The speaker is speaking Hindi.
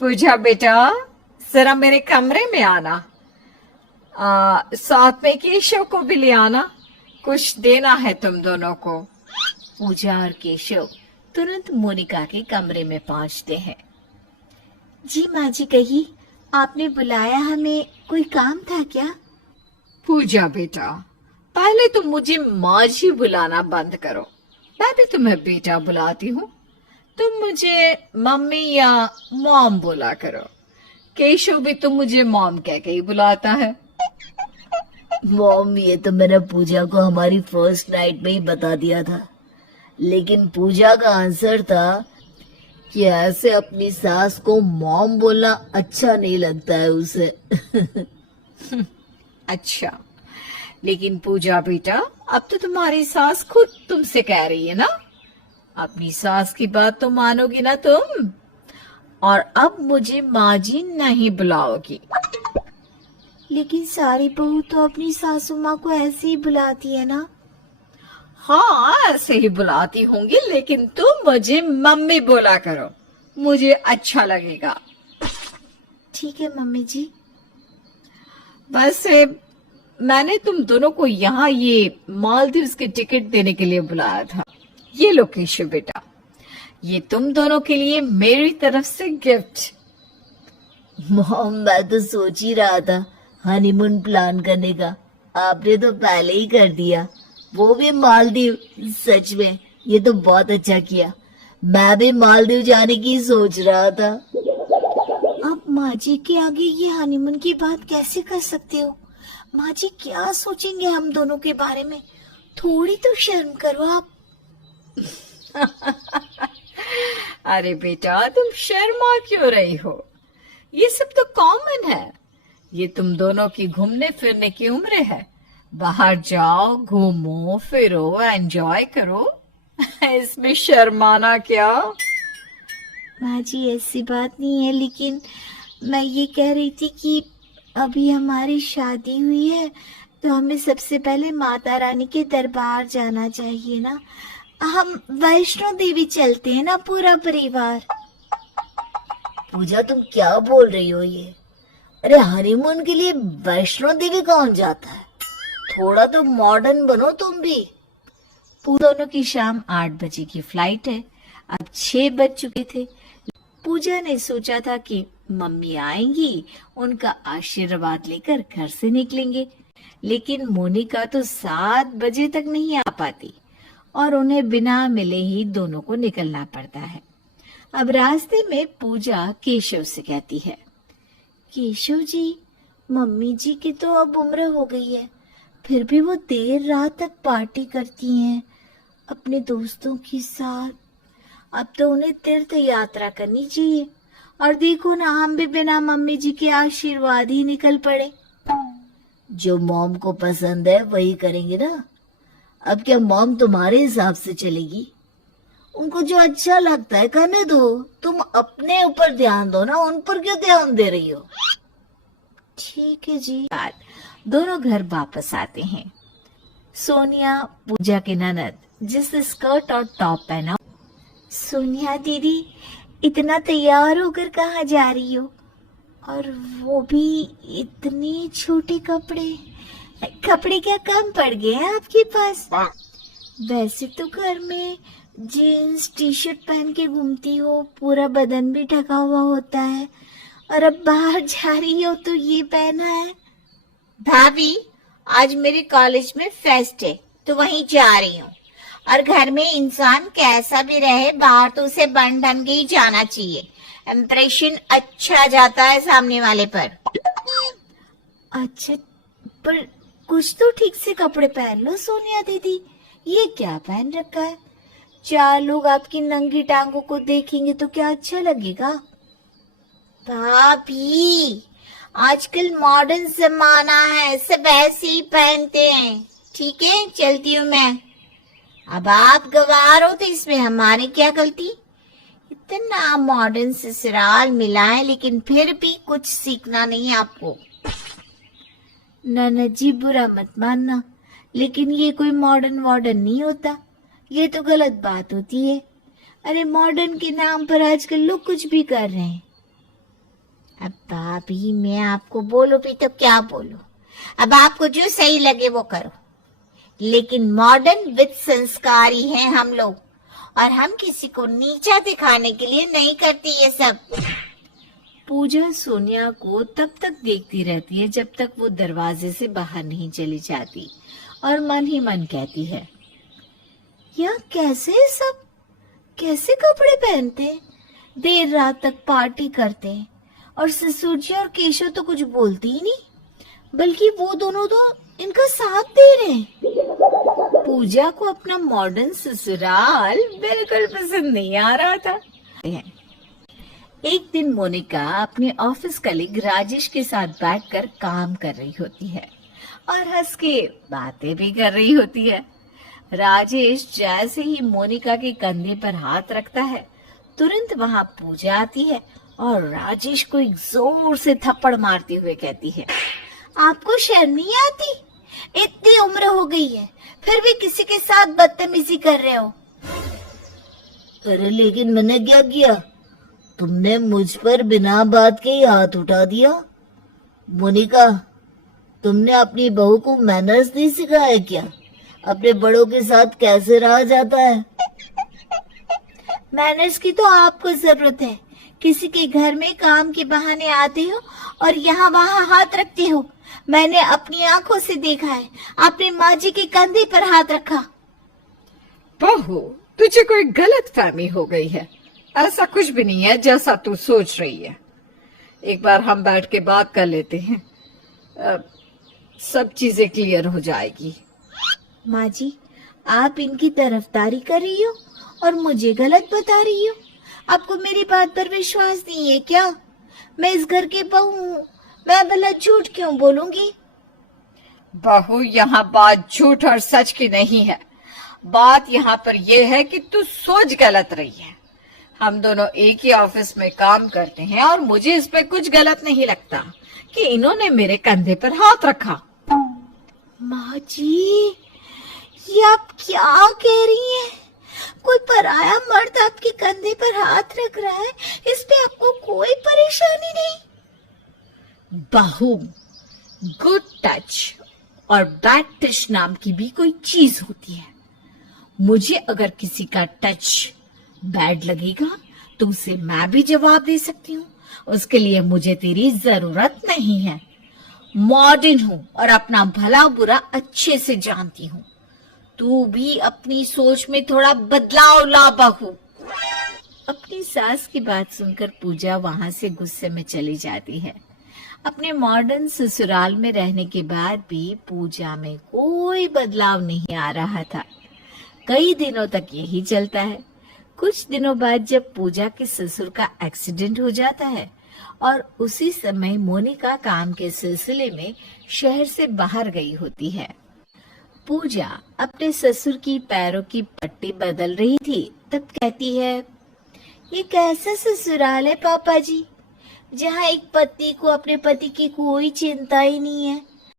पूजा बेटा, जरा मेरे कमरे में आना। साथ में केशव को भी ले आना, कुछ देना है तुम दोनों को। पूजा और केशव तुरंत मोनिका के कमरे में पहुंचते हैं। जी माँ जी, कही आपने बुलाया, हमें कोई काम था क्या? पूजा बेटा, पहले तुम मुझे माँ जी बुलाना बंद करो। मैं भी तुम्हें बेटा बुलाती हूँ, तुम मुझे मम्मी या मॉम बोला करो। केशव भी तुम मुझे मॉम कह के ही बुलाता है। मॉम, ये तो मैंने पूजा को हमारी फर्स्ट नाइट में ही बता दिया था, लेकिन पूजा का आंसर था कि ऐसे अपनी सास को मॉम बोलना अच्छा नहीं लगता है उसे। अच्छा, लेकिन पूजा बेटा, अब तो तुम्हारी सास खुद तुमसे कह रही है ना, अपनी सास की बात तो मानोगी ना तुम, और अब मुझे माँ जी नहीं बुलाओगी। लेकिन सारी बहू तो अपनी सासू माँ को ऐसे ही बुलाती है ना। हाँ, ऐसे ही बुलाती होंगी, लेकिन तुम मुझे मम्मी बोला करो, मुझे अच्छा लगेगा। ठीक है मम्मी जी। बस मैंने तुम दोनों को यहाँ ये मालदीव्स की टिकट देने के लिए बुलाया था। ये लो केशव बेटा, ये तुम दोनों के लिए मेरी तरफ से गिफ्ट। मॉम, मैं तो सोच ही रहा था हनीमून प्लान करने का, आपने तो पहले ही कर दिया, वो भी मालदीव। सच में ये तो बहुत अच्छा किया, मैं भी मालदीव जाने की सोच रहा था। आप माँ जी के आगे ये हनीमून की बात कैसे कर सकते हो? माँ जी क्या सोचेंगे हम दोनों के बारे में? थोड़ी तो शर्म करो आप। अरे बेटा, तुम शर्मा क्यों रही हो? ये सब तो कॉमन है। ये तुम दोनों की घूमने फिरने की उम्र है। बाहर जाओ, घूमो फिरो, एंजॉय करो। इसमें शर्माना क्या? माँ जी, ऐसी बात नहीं है, लेकिन मैं ये कह रही थी कि अभी हमारी शादी हुई है तो हमें सबसे पहले माता रानी के दरबार जाना चाहिए ना। हम वैष्णो देवी चलते हैं ना, पूरा परिवार। पूजा, तुम क्या बोल रही हो ये? अरे हनीमून के लिए वैष्णो देवी कौन जाता है? थोड़ा तो मॉडर्न बनो तुम भी। दोनों की शाम 8 बजे की फ्लाइट है। अब 6 बज चुके थे। पूजा ने सोचा था कि मम्मी आएंगी, उनका आशीर्वाद लेकर घर से निकलेंगे, लेकिन मोनिका तो 7 बजे तक नहीं आ पाती और उन्हें बिना मिले ही दोनों को निकलना पड़ता है। अब रास्ते में पूजा केशव से कहती है, केशव जी, मम्मी जी की तो अब उम्र हो गई है, फिर भी वो देर रात तक पार्टी करती हैं अपने दोस्तों के साथ। अब तो उन्हें तीर्थ यात्रा करनी चाहिए, और देखो ना, हम भी बिना मम्मी जी के आशीर्वाद ही निकल पड़े। जो मॉम को पसंद है वही करेंगे ना। अब क्या मॉम तुम्हारे हिसाब से चलेगी? उनको जो अच्छा लगता है करने दो, तुम अपने ऊपर ध्यान दो ना, उन पर क्यों ध्यान दे रही हो? ठीक है जी। दोनों घर वापस आते हैं। सोनिया, पूजा की ननद, जिसने स्कर्ट और टॉप पहना। सोनिया दीदी, इतना तैयार होकर कहाँ जा रही हो? और वो भी इतने छोटे कपड़े। कपड़े क्या कम पड़ गए हैं आपके पास? वैसे तो घर में जीन्स टी शर्ट पहन के घूमती हो, पूरा बदन भी ढका हुआ होता है, और अब बाहर जा रही हो तो ये पहना है। भाभी, आज मेरे कॉलेज में फेस्ट है तो वहीं जा रही हूँ, और घर में इंसान कैसा भी रहे, बाहर तो उसे बन ढंग के ही जाना चाहिए, इम्प्रेशन अच्छा जाता है सामने वाले पर। अच्छा, पर कुछ तो ठीक से कपड़े पहन लो सोनिया दीदी, ये क्या पहन रखा है? 4 लोग आपकी नंगी टांगों को देखेंगे तो क्या अच्छा लगेगा? भाभी, आजकल मॉडर्न जमाना है, सब ऐसे ही पहनते हैं। ठीक है, चलती हूँ मैं। अब आप गवार हो तो इसमें हमारी क्या गलती? इतना मॉडर्न ससुराल मिला है, लेकिन फिर भी कुछ सीखना नहीं है आपको। ननद जी, बुरा मत मानना, लेकिन ये कोई मॉडर्न नहीं होता, ये तो गलत बात होती है। अरे मॉडर्न के नाम पर आजकल लोग कुछ भी कर रहे हैं। अब भाभी मैं आपको बोलूं भी तो क्या बोलूं, अब आपको जो सही लगे वो करो, लेकिन मॉडर्न विद संस्कारी हैं हम लोग, और हम किसी को नीचा दिखाने के लिए नहीं करते ये सब। पूजा सोनिया को तब तक देखती रहती है जब तक वो दरवाजे से बाहर नहीं चली जाती, और मन ही मन कहती है, यह कैसे सब कैसे कपड़े पहनते, देर रात तक पार्टी करते, और ससुर जी और केशव तो कुछ बोलते ही नहीं, बल्कि वो दोनों तो इनका साथ दे रहे हैं। पूजा को अपना मॉडर्न ससुराल बिल्कुल पसंद नहीं आ रहा था। एक दिन मोनिका अपने ऑफिस कलीग राजेश के साथ बैठकर काम कर रही होती है और हंस के बातें भी कर रही होती है। राजेश जैसे ही मोनिका के कंधे पर हाथ रखता है, तुरंत वहां पूजा आती है और राजेश को एक जोर से थप्पड़ मारते हुए कहती है, आपको शर्म नहीं आती? इतनी उम्र हो गई है, फिर भी किसी के साथ बदतमीजी कर रहे हो। अरे लेकिन मैंने क्या किया? तुमने मुझ पर बिना बात के ही हाथ उठा दिया। मोनिका, तुमने अपनी बहू को मैनर्स नहीं सिखाया क्या? अपने बड़ों के साथ कैसे रहा जाता है? मैनर्स की तो आपको जरूरत है, किसी के घर में काम के बहाने आते हो और यहाँ वहाँ हाथ रखते हो। मैंने अपनी आंखों से देखा है, आपने माँ जी के कंधे पर हाथ रखा। बहू, तुझे कोई गलत फहमी हो गई है। ऐसा कुछ भी नहीं है जैसा तू सोच रही है। एक बार हम बैठ के बात कर लेते हैं, सब चीजें क्लियर हो जाएगी। माँ जी, आप इनकी तरफदारी कर रही हो और मुझे गलत बता रही हो। आपको मेरी बात पर विश्वास नहीं है क्या? मैं इस घर की बहू हूँ, मैं भला झूठ क्यों बोलूंगी? बहू, यहाँ बात झूठ और सच की नहीं है। बात यहाँ पर यह है कि तू सोच गलत रही है। हम दोनों एक ही ऑफिस में काम करते हैं और मुझे इस पे कुछ गलत नहीं लगता कि इन्होंने मेरे कंधे पर हाथ रखा। माँ जी, ये आप क्या कह रही हैं? कोई पराया मर्द आपके कंधे पर हाथ रख रहा है, इस पे आपको कोई परेशानी नहीं? बहू, गुड टच और बैड टच नाम की भी कोई चीज होती है। मुझे अगर किसी का टच बैड लगेगा तो उसे मैं भी जवाब दे सकती हूँ। उसके लिए मुझे तेरी जरूरत नहीं है। मॉडर्न हूँ और अपना भला बुरा अच्छे से जानती हूँ। तू भी अपनी सोच में थोड़ा बदलाव ला बहू। अपनी सास की बात सुनकर पूजा वहां से गुस्से में चली जाती है। अपने मॉडर्न ससुराल में रहने के बाद भी पूजा में कोई बदलाव नहीं आ रहा था। कई दिनों तक यही चलता है। कुछ दिनों बाद जब पूजा के ससुर का एक्सीडेंट हो जाता है और उसी समय मोनिका काम के सिलसिले में शहर से बाहर गई होती है। पूजा अपने ससुर की पैरों की पट्टी बदल रही थी, तब कहती है, ये कैसा ससुराल है पापा जी, जहाँ एक पत्नी को अपने पति की कोई चिंता ही नहीं है।